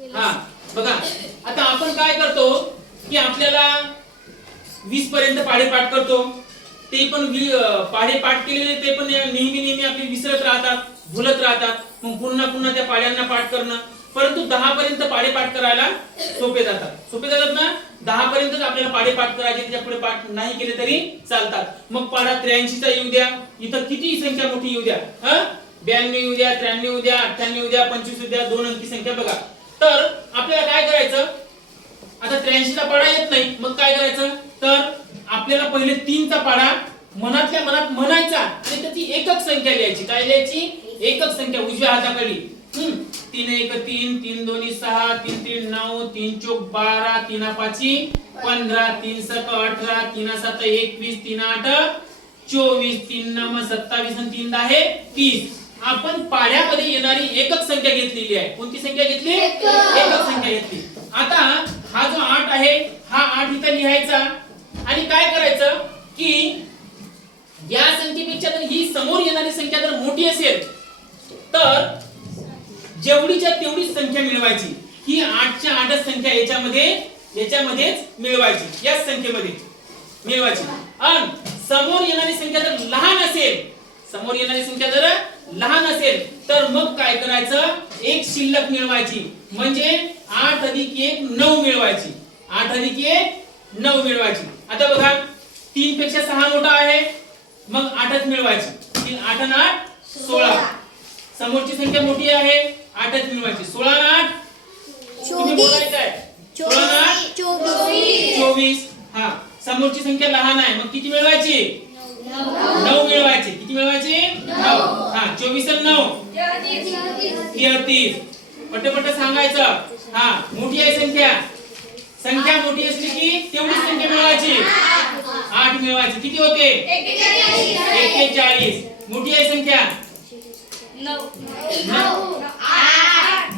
हा बघा आता आपण काय करतो की आपल्याला वीस पर्यंत पाढे पाठ करतो. ते पण पाढे पाठ केलेले ते पण नेहमी नेहमी आपले विसरत राहतात भुलत राहतात. मग पुन्हा पुन्हा त्या पाड्यांना पाठ करणं. परंतु दहा पर्यंत पाढे पाठ करायला सोपे जातात. सोपे जातात ना? दहा पर्यंतच आपल्याला पाढे पाठ करायचे त्याच्या पुढे पाठ नाही केले तरी चालतात. मग पाढा त्र्याऐंशीचा येऊ द्या. इथं किती संख्या मोठी येऊ द्या ब्याण्णव येऊ द्या त्र्याण्णव येऊ द्या अठ्ठ्याण्णव येऊ द्या पंचवीस येऊ द्या दोन अंकी संख्या बघा. तर आपल्याला काय करायचं? आता त्र्याऐंशीचा पाडा येत नाही. मग काय करायचं? तर आपल्याला पहिले तीनचा पाडा मनातल्या मनात म्हणायचा आणि त्याची एकच संख्या लिहायची. काय लिहायची? एकच संख्या. उजव्या हाताखाली. हम्म. तीन एक तीन तीन दोन्ही सहा तीन तीन नऊ तीन चोक बारा तीन पाची पंधरा तीन सक अठरा तीन सात एकवीस तीन आठ चोवीस तीन नम सत्तावीस आणि तीन दहा तीस. आपण पाड्यामध्ये येणारी एकक संख्या घेतलेली आहे. कोणती संख्या घेतली? एकक संख्या घेतली. आता हा जो आठ आहे हा आठ इथं लिहायचा. आणि काय करायचं? की या संख्येपेक्षा जर ही समोर येणारी संख्या जर मोठी असेल तर जेवढीच्या तेवढीच संख्या मिळवायची. ही आठच्या आठच संख्या याच्यामध्ये याच्यामध्येच मिळवायची. याच संख्येमध्ये मिळवायची. आणि समोर येणारी संख्या जर लहान असेल समोर येणारी संख्या जर लहान असेल तर मग काय करायचं? एक शिल्लक मिळवायची. म्हणजे आठ अधिक एक नऊ मिळवायची. आठ अधिक एक नऊ मिळवायची. आता बघा तीन पेक्षा सहा मोठा आहे. मग आठच मिळवायची. तीन आठ आठ सोळा. समोरची संख्या मोठी आहे. आठच मिळवायची. सोळा आठ? तुम्ही बोलायचं आहे. सोळा आठ? चोवीस. हा. समोरची संख्या लहान आहे. मग किती मिळवायची? नऊ मिळवायची. किती मिळवायची? नऊ. हा चोवीस नऊ. तेहतीस. पटपट सांगायचं. हा मोठी आहे संख्या. संख्या मोठी असली की तेवढी संख्या मिळवायची. आठ मिळवायची. किती होते? एक्केचाळीस. मोठी आहे संख्या.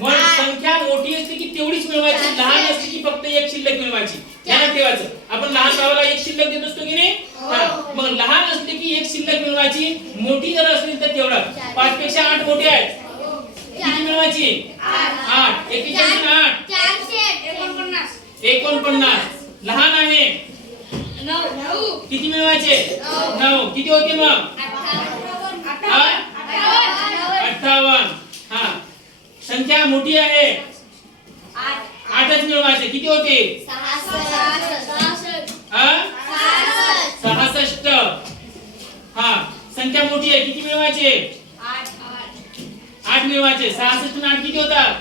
मग संख्या मोठी असली की तेवढीच मिळवायची. लहान असली की फक्त एक शिल्लक मिळवायची. ध्यानात ठेवायचं. आपण लहान भावाला एक शिल्लक देत असतो की नाही? हा. मग लहान असली की एक शिल्लक मिळवायची. मोठी जर असली तर तेवढं. पाच पेक्षा आठ मोठे आहेत. किती मिळवायची? आठ. एकेचाळीस आठ. एकोणपन्नास. लहान आहे. किती मिळवायचे? नऊ. किती होते मग? हा? अठ्ठावन्न. हा. संख्या मोठी आहे. आठच मिळवायचे. किती होते? सहासष्ट. हा संख्या मोठी आहे. किती मिळवायचे? आठ मिळवायचे. सहासष्ट आठ किती होतात?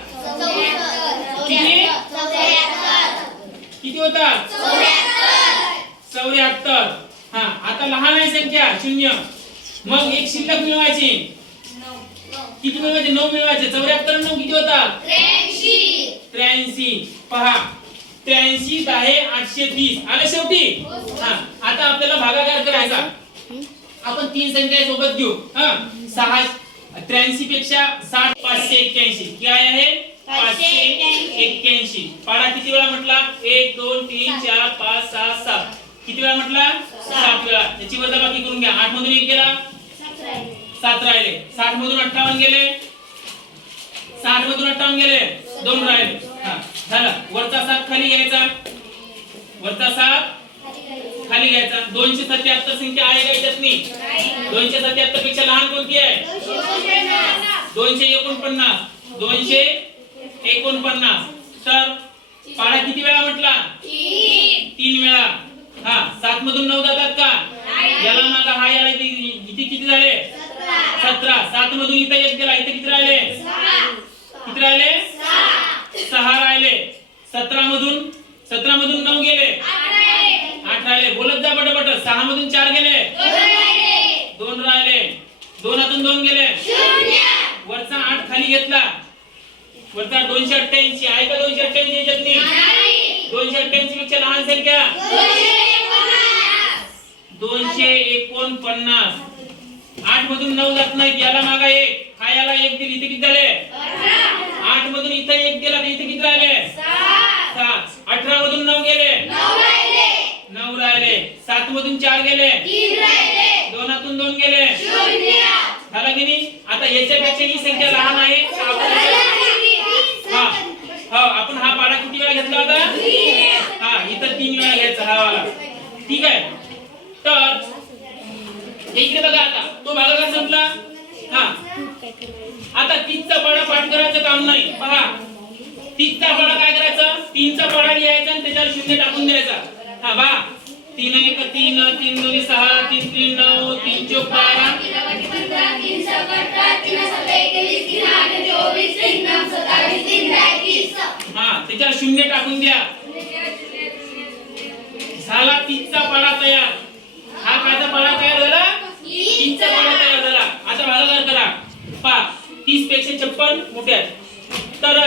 किती? किती होतात? चौऱ्याहत्तर. हा आता लहान आहे संख्या शून्य. मग एक शिल्लक मिळवायची. किती मिळवायचे? नऊ मिळवायचे. चौऱ्याहत्तर नऊ किती होतात? त्र्याऐंशी. पहा त्र्याऐंशी दहा आठशे तीस आलं शेवटी? हा. आता आपल्याला भागाकार करायचा. आपण तीन संख्या सोबत घेऊ. हा. सहा त्र्याऐंशी पेक्षा साठ पाचशे एक्क्याऐंशी. काय आहे? पाचशे एक्क्याऐंशी. पाडा किती वेळा म्हटला? एक दोन तीन चार पाच सहा सात. किती वेळा म्हटला? सात. वेळा. त्याची वजाबाकी करून घ्या. आठ मधून एक गेला सात राहिले. साठ मधून अठ्ठावन्न गेले? साठ मधून अठ्ठावन्न गेले? दोन राहिले. झालं. वरचा सात खाली घ्यायचा. वरचा सात खाली घ्यायचा. दोनशे सत्याहत्तर संख्या आहे का नाही? दोनशे सत्याहत्तरपेक्षा लहान कोणती आहे? दोनशे एकोणपन्नास. दोनशे एकोणपन्नास. तर पाडा किती वेळा म्हटला? तीन वेळा. हा सात मधून नऊ जातात का? याला माझा हा याला इथे किती किती झाले? सतरा. सात मधून इथं एक गेला. इथं किती राहिले? किती राहिले? सहा राहिले. सतरा मधून? सतरा मधून नऊ गेले. आठ राहिले. बोलत जा पटपट. सहा मधून चार गेले. दोन राहिले. दोनातून दोन गेले. वरचा आठ खाली घेतला. वरचा दोनशे अठ्ठ्याऐंशी. आहे का दोनशे अठ्ठ्याऐंशी याच्यातनी? दोनशे अठ्ठ्याऐंशी पेक्षा लहान संख्या. दोनशे एकोणपन्नास. आठ मधून नऊ जात नाही याला मागा एक. हा याला एक दिली. इथे किती झाले? आठ मधून इथं एक गेला तर इथे किती राहिले? सात. अठरा मधून नऊ गेले. नऊ राहिले. सात मधून चार गेले. दोनातून दोन गेले. झालं की नाही? आता याच्यापेक्षा ही संख्या लहान आहे. हा. हो आपण हा पाडा किती वेळा घेतला होता? हा इथं तीन वेळा घ्यायचा हा वाला. ठीक आहे. तर इकडे बघा आता. तो भागाकार संपला. हा. आता तीसचा पाडा पाठ करायचं काम नाही. पहा. तीसचा पाडा काय करायचं? तीनचा पाडा लिहायचा आणि त्याच्यावर शून्य टाकून द्यायचा. हा बा. तीन एक तीन तीन दोन सहा तीन तीन नऊ तीन चौक बारा. हा त्याच्यावर शून्य टाकून द्या. झाला तीसचा पाडा तयार हा कायचा पाडा तयार झाला तीसचा पाडा तयार झाला आता भागाकार करा पा तीसपेक्षा छप्पन मोठे आहेत. तर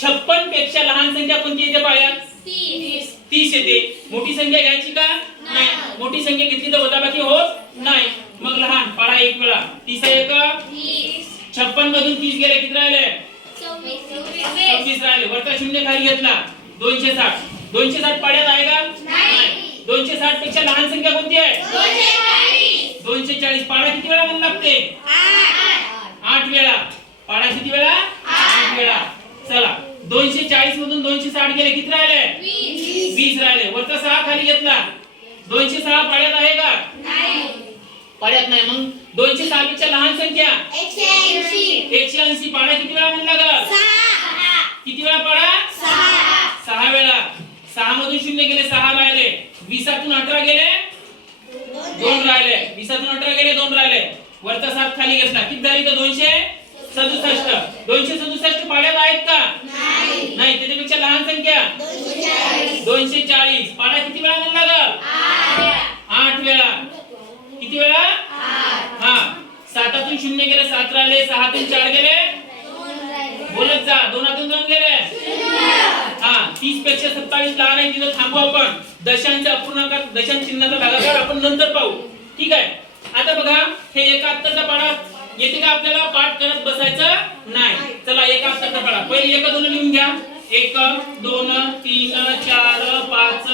छप्पनपेक्षा लहान संख्या कोणती येते पाड्यात तीस. येते. मोठी संख्या घ्यायची का? नाही. मोठी संख्या घेतली तर वजाबाकी होत नाही. मग लहान पाडा एक वेळा. तीस एक छप्पन मधून तीस गेले किती राहिले? सव्वीस. राहिले. वरचा शून्य खाली घेतला. दोनशे साठ. दोनशे साठ पाड्यात आहे का? नाही. दोनशे साठपेक्षा लहान संख्या कोणती आहे? दोनशे चाळीस. पाडा किती वेळा म्हणू लागते? आठ वेळा? पाडा किती वेळा? आठ वेळा. चला. दोनशे चाळीस मधून दोनशे साठ गेले. किती राहिले? वीस. राहिले. वरचा सहा खाली घेतला. दोनशे सहा पाड्यात आहे का? पाड्यात नाही. मग दोनशे सहा पेक्षा लहान संख्या? एकशे ऐंशी. पाडा किती वेळा म्हणला ग? किती वेळा पाडा? सहा वेळा. सहा मधून शून्य गेले. सहा राहिले. वीसातून अठरा गेले. दोन राहिले. वीसातून अठरा गेले. दोन राहिले. वरचा सात खाली घेतला. किती झाली तर दोनशे सदुसष्ट. दोनशे सदुसष्ट पाड्यात आहेत का? नाही. त्याच्यापेक्षा लहान संख्या? दोनशे चाळीस. पाडा किती वेळा म्हणला ग? आठ. वेळा. किती वेळा? हा. सातातून शून्य गेले सात राहिले सहातून चार गेले. बोलत जा. दोनातून दोन गेले. हा. तीसपेक्षा सत्तावीस लहान आहे. तिथं थांबू आपण. दशांच्या अपूर्णांकात दशांश चिन्हाचा भागाकार आपण नंतर पाहू. ठीक आहे? आता बघा हे एकाहत्तरचा पाडा. येते का आपल्याला? पाठ करत बसायचं? नाही. चला एकाहत्तरचा पाडा. पहिले एक दोन लिहून घ्या. एक दोन तीन चार पाच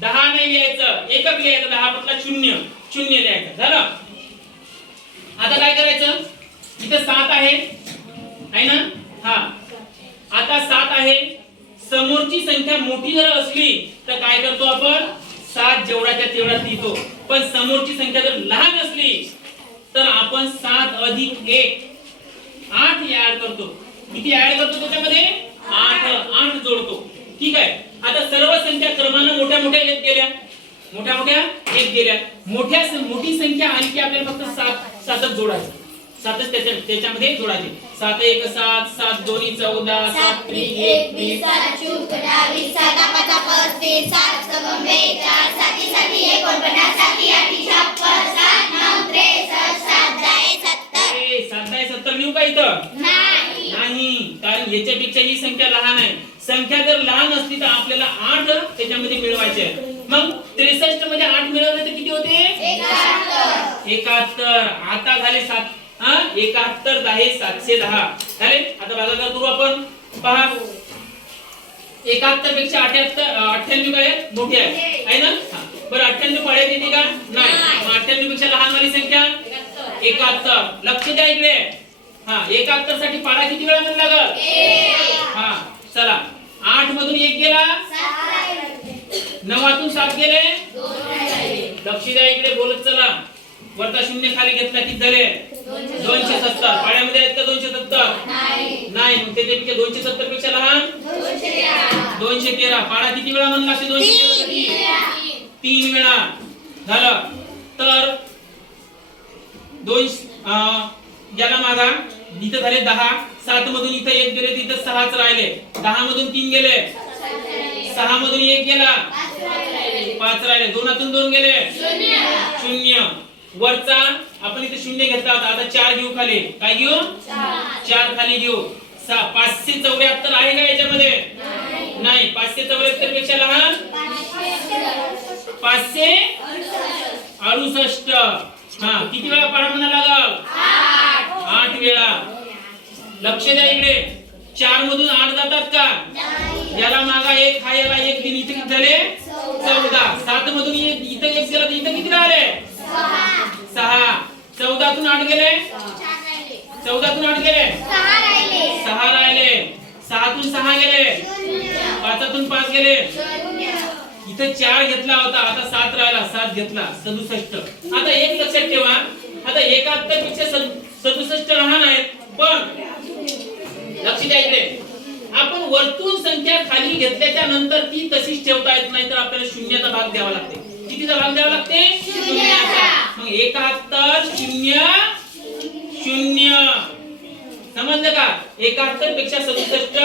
दहा नाही लिहायचं. एकच लिहायचं दहा पटला शून्य. शून्य लिहायचं. झालं? आता काय करायचं? इथं सात आहे. आहे ना? हा. आता सात आहे. समोरची संख्या मोठी जर असली तर काय करतो आपण? सात जेवढाच्या तेवढा लिहितो. पण समोरची संख्या जर लहान असली तर आपण सात अधिक एक आठ ऍड करतो. किती ऍड करतो त्याच्यामध्ये? आठ आठ जोडतो. ठीक आहे? आता सर्व संख्या क्रमानं मोठ्या मोठ्या येत गेल्या. मोठ्या मोठ्या येत गेल्या. मोठ्या मोठी संख्या आली की आपल्याला फक्त सात सातच जोडायचं. सातच त्याच्या त्याच्यामध्ये जोडायचे. सात एक सात सात दोन्ही चौदा सात त्रिक सात दहा सत्तर. लिहू का इथं? नाही. कारण याच्यापेक्षा ही संख्या लहान आहे. संख्या जर लहान असली तर आपल्याला आठ त्याच्यामध्ये मिळवायचे आहे. मग त्रेसष्टमध्ये आठ मिळवले तर किती होते? एकाहत्तर. आता झाले सात हा? एकाहत्तर दहा सातशे दहा. झाले? आता भागाकार करू आपण. पहा. एकाहत्तरपेक्षा अठ्याहत्तर अठ्ठ्याण्णव काय? मोठे आहे. आहे ना. बरं अठ्ठ्याण्णव पाड्यात येते का? नाही. अठ्ठ्याण्णवपेक्षा लहान वाली संख्या? एकाहत्तर. लक्ष द्या इकडे. हा एकाहत्तरसाठी पाडा किती वेळा म्हणला ग हा चला. आठ मधून एक गेला? नवातून सात गेले? लक्ष द्या इकडे बोलत चला. वरता शून्य खाली घेतला किती झाले? दोनशे सत्तर. पाड्यामध्ये आहेत का दोनशे सत्तर? नाही. मग त्याच्यापेक्षा दोनशे सत्तरपेक्षा लहान? दोनशे तेरा. पाडा किती वेळा म्हणला असे दोनशे तेरा तीन वेळा. झालं. तर दोन अं, याला मागा इथं झाले दहा. सात मधून इथं एक गेले तिथं सहाच राहिले. दहा मधून तीन गेले. सहा मधून एक गेला. पाच राहिले. दोनातून दोन गेले. शून्य. वरचा आपण इथे शून्य घेतला होता. आता चार घेऊ खाली. काय घेऊ? चार. खाली घेऊ. पाचशे चौऱ्याहत्तर आहे का याच्यामध्ये? नाही पाचशे चौऱ्याहत्तरपेक्षा लहान? पाचशे अडुसष्ट. हा किती वेळा पहा म्हणा लागल? आठ. वेळा. लक्ष द्या इकडे. चार मधून आठ जातात का? याला मागा एक हा याला एक दिन इथे किती झाले? चौदा. सात मधून इथं एक गेला तर इथं किती राहिले सहा. चौदातून आठ गेले? चौदातून आठ गेले? सहा राहिले. सहातून सहा गेले? पाचातून पाच गेले. इथे चार घेतला होता आता सात राहिला सात घेतला सदुसष्ट. आता एक लक्षात ठेवा. आता एकाहत्तरपेक्षा सद- सदुसष्ट लहान आहेत. पण लक्ष द्या इकडे आपण वरतून संख्या खाली घेतल्याच्या नंतर ती तशीच ठेवता येत नाही तर आपल्याला शून्याचा भाग द्यावा लागते. कितीचा भाग द्यावा लागते? शून्याचा. मग एकाहत्तर शून्य शून्य. समजलं का? एकाहत्तरपेक्षा सदुसष्ट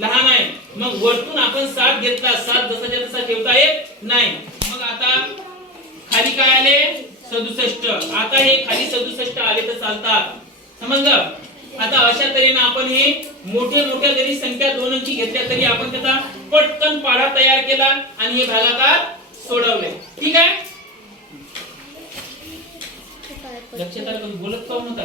लहान आहे. मग वरतून आपण सात घेतला. सात जसाच्या तसा ठेवता येत नाही. मग आता खाली काय आले? सदुसष्ट. आता हे खाली सदुसष्ट आले तर चालतात. समजलं? आता अशा तऱ्हेने आपण हे मोठे मोठ्या जरी संख्या दोन अंकी घेतल्या तरी आपण त्याचा पटकन पाढा तयार केला आणि हे भागाकार सोडवले. ठीक आहे? लक्षात आलं का? बोलत पाहून नका.